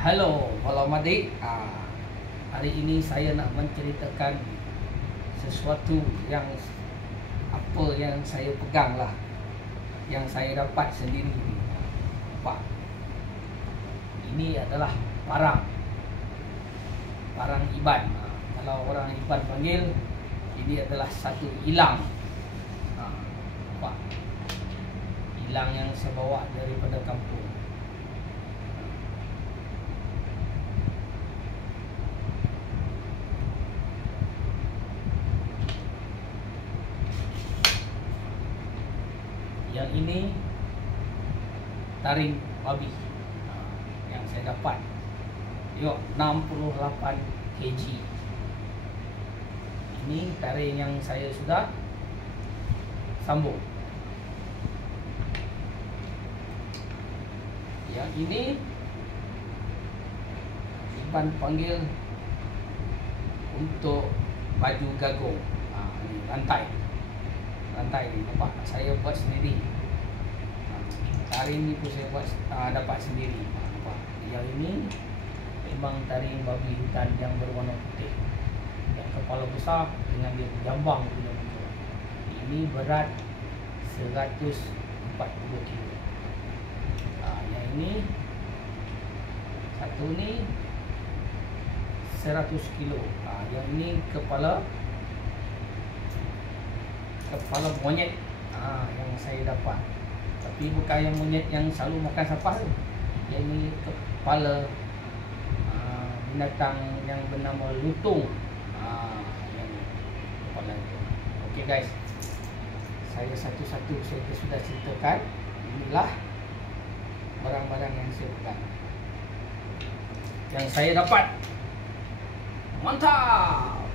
Halo, malam adik. Hari ini saya nak menceritakan sesuatu yang apa yang saya pegang lah, yang saya dapat sendiri. Pak, ini adalah parang iban. Kalau orang iban panggil, ini adalah satu ilang. Pak, ilang yang saya bawa daripada kampung. Yang ini taring babi yang saya dapat. Tengok, 68 kg. Ini taring yang saya sudah sambung. Yang ini iban panggil untuk baju gagong. Ini rantai ni, nampak? Saya buat sendiri. Taring ni pun saya buat dapat sendiri. Nampak? Yang ini memang taring babi hutan yang berwarna putih, yang kepala besar dengan dia jambang punya muka. Ini berat 140 kg. Yang ini satu ni 100 kg. Yang ini kepala monyet yang saya dapat. Tapi bukan yang monyet yang selalu makan sampah tu. Yang ni kepala binatang yang bernama lutung. Yang ni kepala tu. Okey guys, saya satu-satu saya sudah ceritakan. Inilah barang-barang yang saya pegang, yang saya dapat. Mantap.